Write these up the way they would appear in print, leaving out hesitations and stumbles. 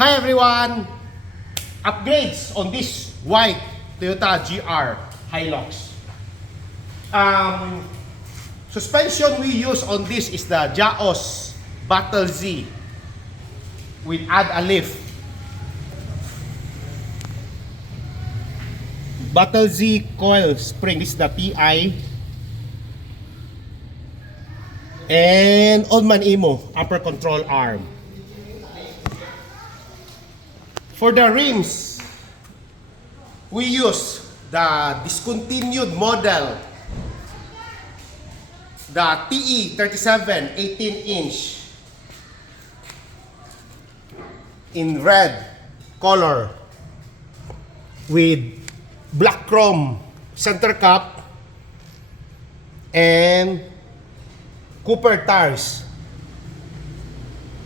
Hi everyone! Upgrades on this white Toyota GR Hilux. Suspension we use on this is the JAOS Battle Z with add a lift. Battle Z coil spring, this is the TI. And on-man IMO, upper control arm. For the rims, we use the discontinued model, the TE37 18-inch in red color with black chrome center cap and Cooper tires.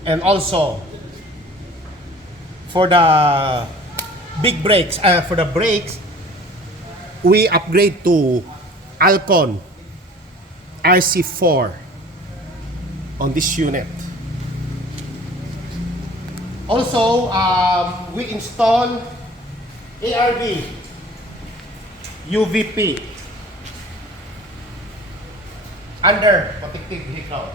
And also for the big brakes, for the brakes, we upgrade to ALCON RC4 on this unit. Also, we install ARB UVP under protective vehicle.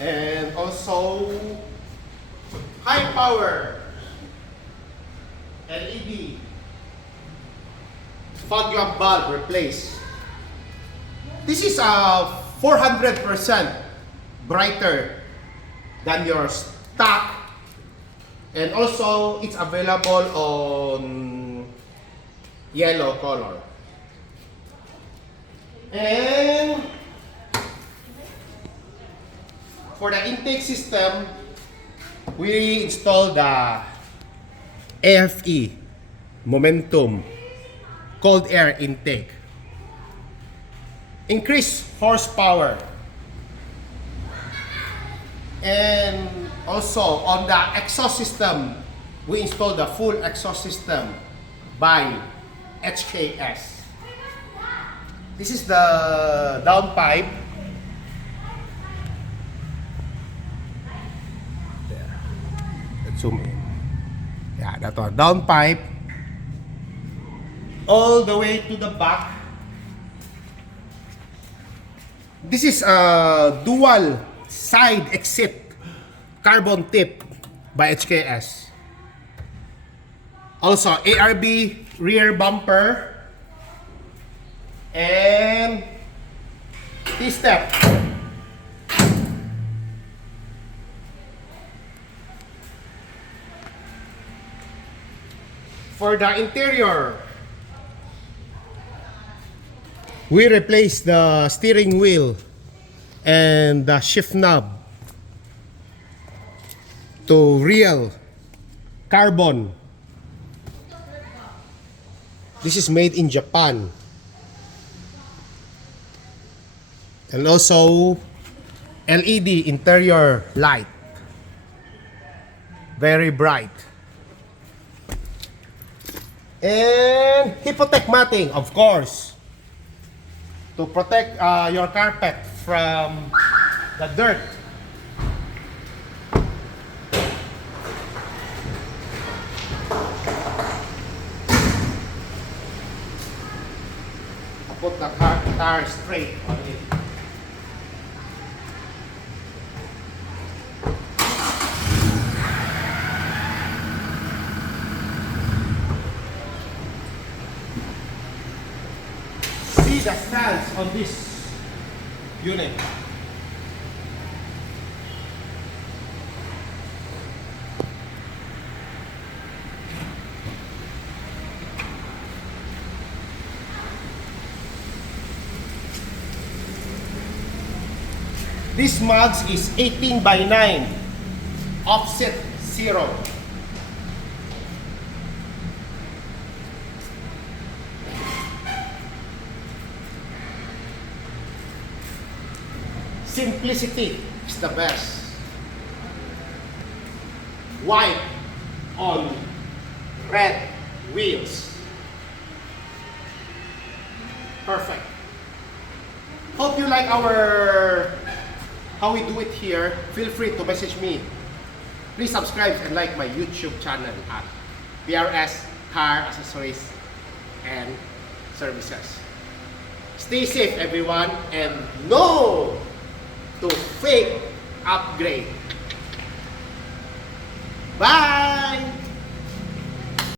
And also high power LED FOGLAMP bulb replaced. This is 400% brighter than your stock, and also it's available on yellow color. And for the intake system, we install the AFE Momentum cold air intake. Increase horsepower. And also on the exhaust system, we install the full exhaust system by HKS. This is the downpipe. Let's zoom in. Yeah, that one. Downpipe all the way to the back. This is a dual side exit carbon tip by HKS. Also ARB rear bumper and T-step. For the interior, we replace the steering wheel and the shift knob to real carbon. This is made in Japan. And also LED interior light, very bright. And HIPPOTECH matting, of course, to protect your carpet from the dirt. Put the tire straight on it. See the stance on this unit. This mugs is 18:9, offset 0. Simplicity is the best. White on red wheels. Perfect. Hope you like our how we do it here. Feel free to message me. Please subscribe and like my YouTube channel at PRS CAR ACCESSORIES and Services. Stay safe everyone, and no to fake upgrade. Bye!